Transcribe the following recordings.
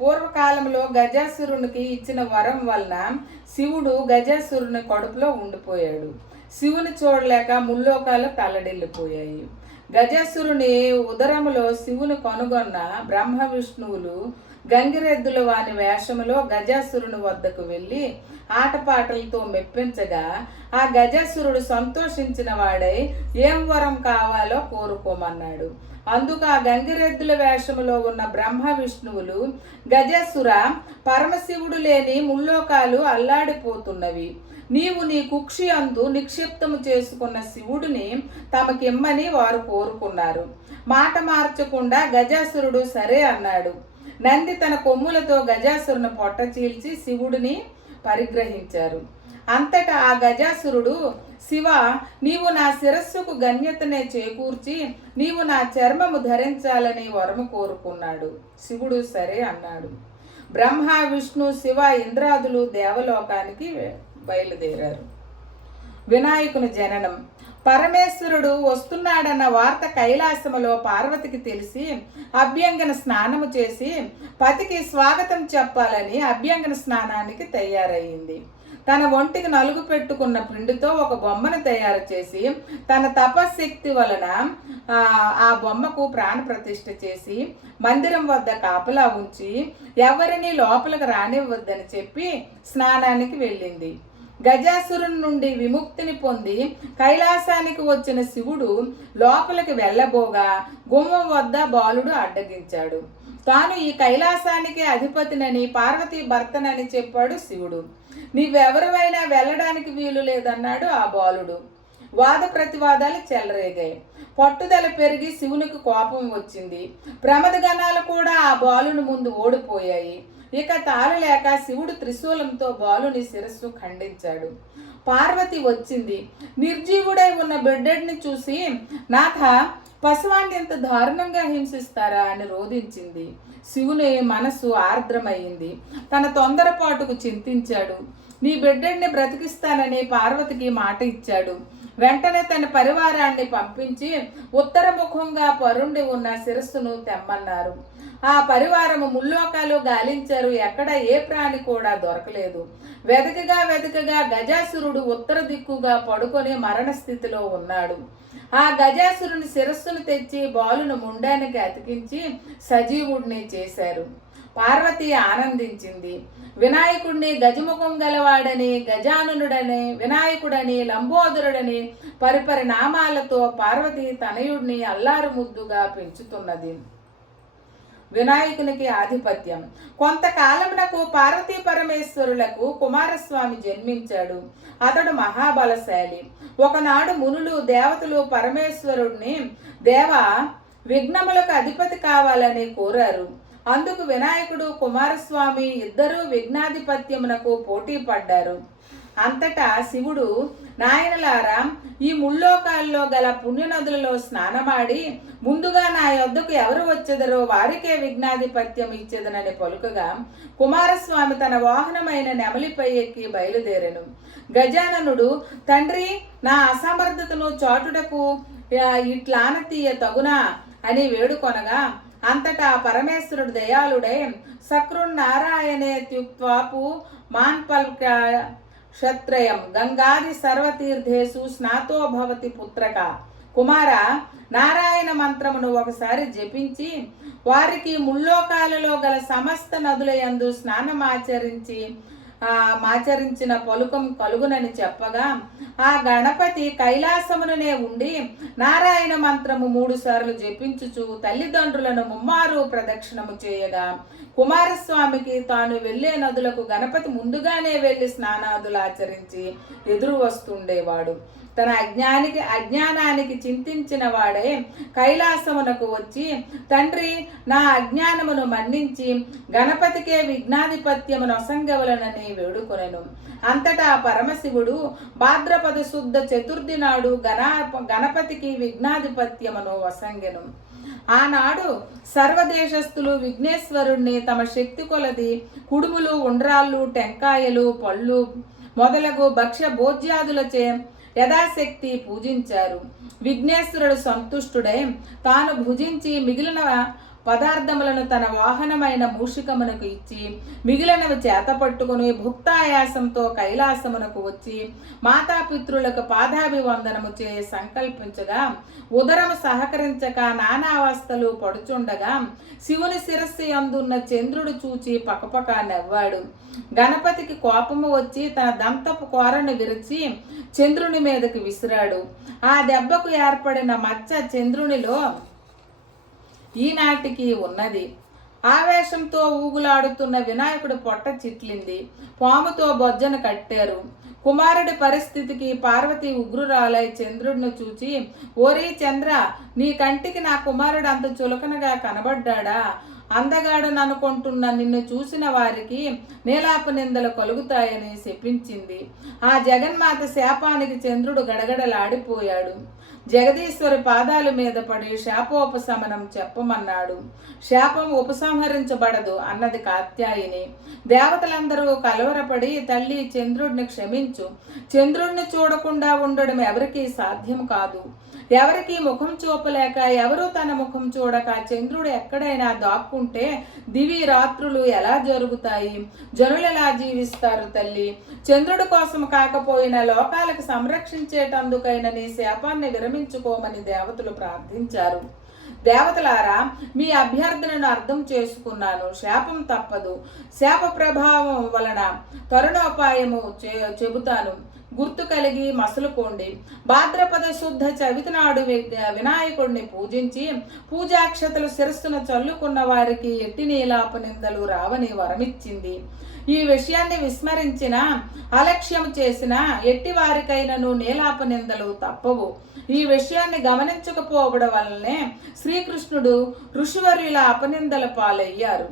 పూర్వకాలంలో గజాసురునికి ఇచ్చిన వరం వలన శివుడు గజాసురుని కడుపులో ఉండిపోయాడు. శివుని చూడలేక ముల్లోకాలు తల్లడిల్లిపోయాయి. గజాసురుని ఉదరములో శివుని కనుగొన్న బ్రహ్మ విష్ణువులు గంగిరెద్దుల వాని వేషములో గజాసురుని వద్దకు వెళ్ళి ఆటపాటలతో మెప్పించగా ఆ గజాసురుడు సంతోషించిన వాడై ఏం వరం కావాలో కోరుకోమన్నాడు. అందుకు ఆ గంగిరెద్దుల వేషములో ఉన్న బ్రహ్మ విష్ణువులు, గజాసుర, పరమశివుడు లేని ముల్లోకాలు అల్లాడిపోతున్నవి. నీవు నీ కుక్షి అందు నిక్షిప్తము చేసుకున్న శివుడిని తమకిమ్మని వారు కోరుకున్నారు. మాట మార్చకుండా గజాసురుడు సరే అన్నాడు. నంది తన కొమ్ములతో గజాసురుని పొట్ట చీల్చి శివుడిని పరిగ్రహించారు. అంతటా ఆ గజాసురుడు, శివ, నీవు నా శిరస్సుకు గణ్యతనే చేకూర్చి నీవు నా చర్మము ధరించాలని వరము కోరుకున్నాడు. శివుడు సరే అన్నాడు. బ్రహ్మ, విష్ణు, శివ, ఇంద్రాదులు దేవలోకానికి బయలుదేరారు. వినాయకుని జననం. పరమేశ్వరుడు వస్తున్నాడన్న వార్త కైలాసములో పార్వతికి తెలిసి అభ్యంగన స్నానము చేసి పతికి స్వాగతం చెప్పాలని అభ్యంగన స్నానానికి తయారయ్యింది. తన ఒంటికి నలుగు పెట్టుకున్న పిండితో ఒక బొమ్మను తయారు చేసి తన తపశక్తి వలన ఆ బొమ్మకు ప్రాణ ప్రతిష్ఠ చేసి మందిరం వద్ద కాపలా ఉంచి ఎవరిని లోపలికి రానివ్వద్దని చెప్పి స్నానానికి వెళ్ళింది. గజాసురుని నుండి విముక్తిని పొంది కైలాసానికి వచ్చిన శివుడు లోపలికి వెళ్ళబోగా గుమ్మం వద్ద బాలుడు అడ్డగించాడు. తాను ఈ కైలాసానికి అధిపతినని, పార్వతీ భర్తనని చెప్పాడు శివుడు. నీవెవరివైనా వెళ్ళడానికి వీలు లేదన్నాడు ఆ బాలుడు. వాద ప్రతివాదాలు చెలరేగాయి. పట్టుదల పెరిగి శివునికి కోపం వచ్చింది. ప్రమదగణాలు కూడా ఆ బాలుని ముందు ఓడిపోయాయి. ఇక తాళలేక శివుడు త్రిశూలంతో బాలుని శిరస్సు ఖండించాడు. పార్వతి వచ్చింది. నిర్జీవుడై ఉన్న బిడ్డడిని చూసి, నాథ, పశువాన్ని ఎంత దారుణంగా హింసిస్తారా అని రోధించింది. శివుని మనసు ఆర్ద్రమయ్యింది. తన తొందరపాటుకు చింతించాడు. నీ బిడ్డడిని బ్రతికిస్తానని పార్వతికి మాట ఇచ్చాడు. వెంటనే తన పరివారాన్ని పంపించి ఉత్తరముఖంగా పరుండి ఉన్న శిరస్సును తెమ్మన్నారు. ఆ పరివారము ముల్లోకాలు గాలించారు. ఎక్కడ ఏ ప్రాణి కూడా దొరకలేదు. వెతకగా గజాసురుడు ఉత్తర దిక్కుగా పడుకొని మరణ స్థితిలో ఉన్నాడు. ఆ గజాసురుని శిరస్సును తెచ్చి బాలును ముండానికి అతికించి సజీవుడిని చేశారు. పార్వతి ఆనందించింది. వినాయకుడిని గజముఖం గలవాడని, గజాననుడని, వినాయకుడని, లంబోదరుడని పరిపరి నామాలతో పార్వతి తనయుడిని అల్లారు ముద్దుగా పెంచుతున్నది. వినాయకునికి ఆధిపత్యం. కొంతకాలమునకు పార్వతీ పరమేశ్వరులకు కుమారస్వామి జన్మించాడు. అతడు మహాబలశాలి. ఒకనాడు మునులు, దేవతలు పరమేశ్వరుడిని, దేవ, విఘ్నములకు అధిపతి కావాలని కోరారు. అందుకు వినాయకుడు, కుమారస్వామి ఇద్దరూ విఘ్నాధిపత్యమునకు పోటీ పడ్డారు. అంతటా శివుడు, నాయనలారా, ఈ ముల్లోకాల్లో గల పుణ్యనదులలో స్నానమాడి ముందుగా నా యొద్దకు ఎవరు వచ్చెదరో వారికే విఘ్నాధిపత్యం ఇచ్చేదనని పలుకగా కుమారస్వామి తన వాహనమైన నెమలిపై ఎక్కి బయలుదేరెను. గజాననుడు, తండ్రి, నా అసమర్థతను చాటుటకు ఇట్లానతీయ తగునా అని వేడుకొనగా అంతటా పరమేశ్వరుడు దయాళుడై సకృన్నారాయణే త్యుక్త్వాపు మాన్పల్క క్షత్రయం గంగాది సర్వతీర్థేషు స్నాతో భవతి పుత్రక. కుమార, నారాయణ మంత్రమును ఒకసారి జపించి వారికి ముల్లోకాలలో గల సమస్త నదుల యందు ఆచరించిన పలుకం కలుగునని చెప్పగా ఆ గణపతి కైలాసముననే ఉండి నారాయణ మంత్రము 3 సార్లు జపించుచు తల్లిదండ్రులను ముమ్మారు ప్రదక్షిణము చేయగా కుమారస్వామికి తాను వెళ్లే నదులకు గణపతి ముందుగానే వెళ్లి స్నానాదులు ఆచరించి ఎదురు వస్తుండేవాడు. తన అజ్ఞానానికి చింతించిన వాడే కైలాసమునకు వచ్చి, తండ్రి, నా అజ్ఞానమును మన్నించి గణపతికే విఘ్నాధిపత్యమును అసంగవలనని వేడుకొనెను. అంతటా పరమశివుడు భాద్రపద శుద్ధ చతుర్థి నాడు గణపతికి విఘ్నాధిపత్యమును వసంగెను. ఆనాడు సర్వదేశస్థులు విఘ్నేశ్వరుణ్ణి తమ శక్తి కొలది కుడుములు, ఉండ్రాళ్ళు, టెంకాయలు, పళ్ళు మొదలగు భక్ష్య భోజ్యాదులచే యథాశక్తి పూజించారు. విఘ్నేశ్వరుడు సంతుష్టుడై తాను భుజించి మిగిలిన పదార్థములను తన వాహనమైన మూషికమునకు ఇచ్చి మిగిలినవి చేత పట్టుకుని భుక్తాయాసంతో కైలాసమునకు వచ్చి మాతాపితృలకు పాదాభివందనము చే సంకల్పించగా ఉదరము సహకరించక నానావస్థలు పడుచుండగా శివుని శిరస్సు యందున్న చంద్రుడు చూచి పకపక నవ్వాడు. గణపతికి కోపము వచ్చి తన దంతపు కోరను విరిచి చంద్రుని మీదకి విసిరాడు. ఆ దెబ్బకు ఏర్పడిన మచ్చ చంద్రునిలో ఈనాటికి ఉన్నది. ఆవేశంతో ఊగులాడుతున్న వినాయకుడు పొట్ట చిట్లింది. పాముతో బొజ్జను కట్టారు. కుమారుడి పరిస్థితికి పార్వతి ఉగ్రురాలై చంద్రుడిని చూచి, ఓరీ చంద్ర, నీ కంటికి నా కుమారుడు అంత చులకనగా కనబడ్డా? అందగాడననుకుంటున్న నిన్ను చూసిన వారికి నీలాప నిందలు కలుగుతాయని శపించింది. ఆ జగన్మాత శాపానికి చంద్రుడు గడగడలాడిపోయాడు. జగదీశ్వరి పాదాల మీద పడి శాపోపశమనం చెప్పమన్నాడు. శాపం ఉపసంహరించబడదు అన్నది కాత్యాయిని. దేవతలందరూ కలవరపడి, తల్లి చంద్రుడిని క్షమించు, చంద్రుడిని చూడకుండా ఉండడం ఎవరికీ సాధ్యం కాదు. ఎవరికి ముఖం చూపలేక, ఎవరు తన ముఖం చూడక చంద్రుడు ఎక్కడైనా దాక్కుంటే దివి రాత్రులు ఎలా జరుగుతాయి? జనులు ఎలా జీవిస్తారు తల్లి? చంద్రుడి కోసం కాకపోయినా లోకాలకు సంరక్షించేటందుకైన నీ శాపాన్ని విరమించుకోమని దేవతలు ప్రార్థించారు. దేవతలారా, మీ అభ్యర్థనను అర్థం చేసుకున్నాను. శాపం తప్పదు. శాప ప్రభావం వలన తరుణోపాయము చెబుతాను. గుర్తు కలిగి మసులుకోండి. భాద్రపద శుద్ధ చవితి నాడు వినాయకుడిని పూజించి పూజాక్షతలు శిరస్సున చల్లుకున్న వారికి ఎట్టి నీలాప నిందలు రావని వరమిచ్చింది. ఈ విషయాన్ని విస్మరించిన, అలక్ష్యం చేసిన ఎట్టి వారికైనను నీలాప నిందలు తప్పవు. ఈ విషయాన్ని గమనించకపోవడం వల్లనే శ్రీకృష్ణుడు ఋషివర్యుల అపనిందల పాలయ్యారు.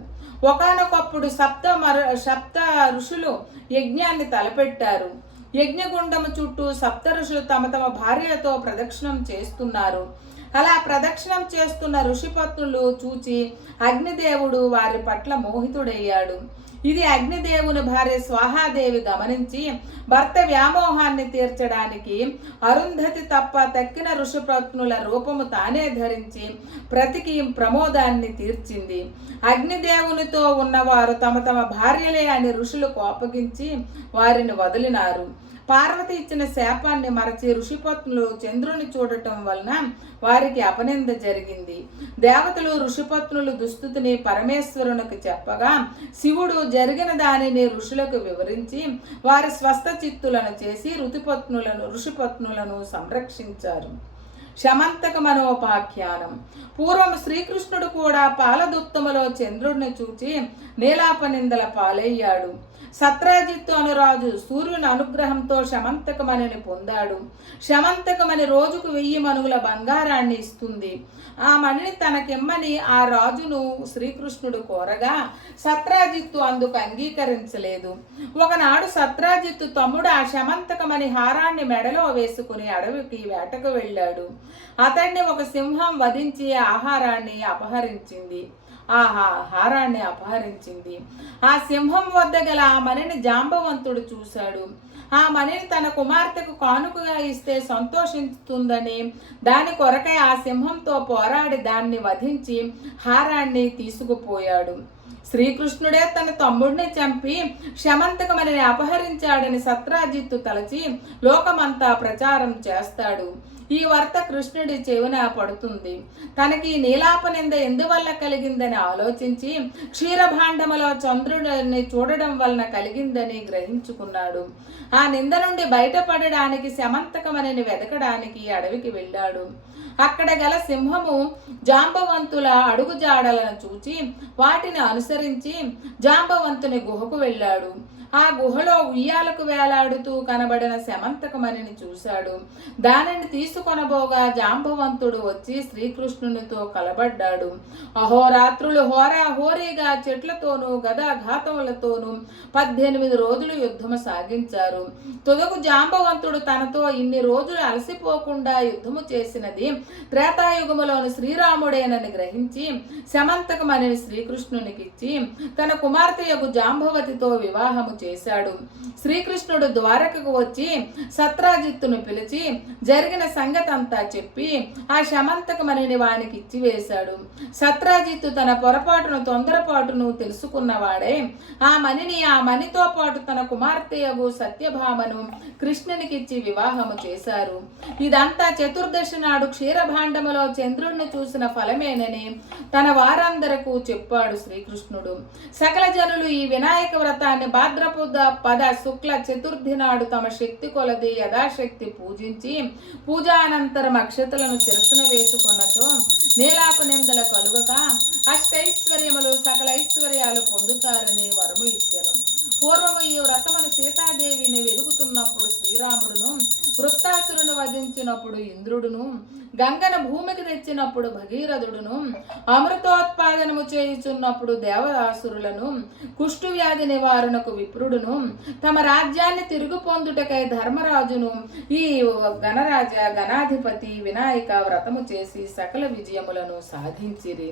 ఒకానొకప్పుడు సప్త ఋషులు యజ్ఞాన్ని తలపెట్టారు. యజ్ఞగుండము చుట్టూ సప్త ఋషులు తమ తమ భార్యలతో ప్రదక్షిణం చేస్తున్నారు. అలా ప్రదక్షిణం చేస్తున్న ఋషిపత్నులు చూచి అగ్నిదేవుడు వారి పట్ల మోహితుడయ్యాడు. ఇది అగ్నిదేవుని భార్య స్వాహాదేవి గమనించి భర్త వ్యామోహాన్ని తీర్చడానికి అరుంధతి తప్ప తక్కిన ఋషిపత్నుల రూపము తానే ధరించి ప్రతికి ప్రమోదాన్ని తీర్చింది. అగ్నిదేవునితో ఉన్నవారు తమ తమ భార్యలే అని ఋషులు కోపగించి వారిని వదిలినారు. పార్వతి ఇచ్చిన శాపాన్ని మరచి ఋషిపత్నులు చంద్రుని చూడటం వలన వారికి అపనింద జరిగింది. దేవతలు ఋషిపత్నులు దుస్థితిని పరమేశ్వరునికి చెప్పగా శివుడు జరిగిన దానిని ఋషులకు వివరించి వారి స్వస్థ చిత్తులను చేసి ఋషిపత్నులను సంరక్షించారు. శమంతక మనోపాఖ్యానం. పూర్వం శ్రీకృష్ణుడు కూడా పాలదుత్తములో చంద్రుడిని చూచి నీలాపనిందల పాలయ్యాడు. సత్రాజిత్తు అనురాజు సూర్యుని అనుగ్రహంతో శమంతకమణిని పొందాడు. శమంతకమణి రోజుకు 1000 మణుగుల బంగారాన్ని ఇస్తుంది. ఆ మణిని తనకిమ్మని ఆ రాజును శ్రీకృష్ణుడు కోరగా సత్రాజిత్తు అందుకు అంగీకరించలేదు. ఒకనాడు సత్రాజిత్తు తమ్ముడు ఆ శమంతకమణి హారాన్ని మెడలో వేసుకుని అడవికి వేటకు వెళ్ళాడు. అతన్ని ఒక సింహం వధించి ఆహారాన్ని అపహరించింది. ఆ సింహం వద్ద గల ఆ మణిని జాంబవంతుడు చూశాడు. ఆ మణిని తన కుమార్తెకు కానుకగా ఇస్తే సంతోషిస్తుందని దాని కొరకై ఆ సింహంతో పోరాడి దాన్ని వధించి హారాన్ని తీసుకుపోయాడు. శ్రీకృష్ణుడే తన తమ్ముడిని చంపి శమంతకమణిని అపహరించాడని సత్రాజిత్తు తలచి లోకమంతా ప్రచారం చేస్తాడు. ఈ వార్త కృష్ణుడి చెవిన పడుతుంది. తనకి నీలాపనింద ఎందువల్ల కలిగిందని ఆలోచించి క్షీరభాండములో చంద్రుడిని చూడడం వలన కలిగిందని గ్రహించుకున్నాడు. ఆ నింద నుండి బయటపడడానికి శమంతకమణిని వెతకడానికి అడవికి వెళ్ళాడు. అక్కడ గల సింహము జాంబవంతుల అడుగుజాడలను చూచి వాటిని అనుసరించి జాంబవంతుని గుహకు వెళ్ళాడు. ఆ గుహలో ఉయ్యాలకు వేలాడుతూ కనబడిన శమంతకమణిని చూశాడు. దానిని తీసుకొనబోగా జాంబవంతుడు వచ్చి శ్రీకృష్ణునితో కలబడ్డాడు. అహోరాత్రులు హోరీగా చెట్లతోనూ గదాఘాతములతోనూ 18 రోజులు యుద్ధము సాగించారు. తుదకు జాంబవంతుడు తనతో ఇన్ని రోజులు అలసిపోకుండా యుద్ధము చేసినది త్రేతాయుగములోని శ్రీరాముడేనని గ్రహించి శమంతకమణిని శ్రీకృష్ణునికిచ్చి తన కుమార్తెయగు జాంబవతితో వివాహము చేశాడు. శ్రీకృష్ణుడు ద్వారకకు వచ్చి సత్రాజిత్తును పిలిచి జరిగిన సంగతి అంతా చెప్పి ఆ శమంతక మణిని వానికి ఇచ్చివేశాడు. సత్రాజిత్తు తన పొరపాటును తొందరపాటును తెలుసుకున్నవాడే ఆ మణితో పాటు తన కుమార్తెయగు సత్యభామను కృష్ణునికిచ్చి వివాహము చేశారు. ఇదంతా చతుర్దశి నాడు క్షీరభాండములో చంద్రుడిని చూసిన ఫలమేనని తన వారందరకు చెప్పాడు శ్రీకృష్ణుడు. సకల జనులు ఈ వినాయక వ్రతాన్ని భాద్రపద శుక్ల చతుర్థి నాడు తమ శక్తి కొలది యథాశక్తి పూజించి పూజానంతరం అక్షతలను శిరస్సున వేసుకున్నచో నీలాప నిందల కలుగక అష్టైశ్వర్యములు సకల ఐశ్వర్యాలు పొందుతారని వరము ఇచ్చెను. పూర్వము ఈ వ్రతమును సీతాదేవిని వెదుగుతున్నప్పుడు శ్రీరాముడును, వృత్తాసురును వధించినప్పుడు ఇంద్రుడును, గంగను భూమికి తెచ్చినప్పుడు భగీరథుడును, అమృతోత్పాదనము చేయుచున్నప్పుడు దేవదాసురులను, కుష్టు వ్యాధి నివారణకు విప్రుడును, తమ రాజ్యాన్ని తిరుగు పొందుటకై ధర్మరాజును ఈ గణాధిపతి వినాయక వ్రతము చేసి సకల విజయములను సాధించిరి.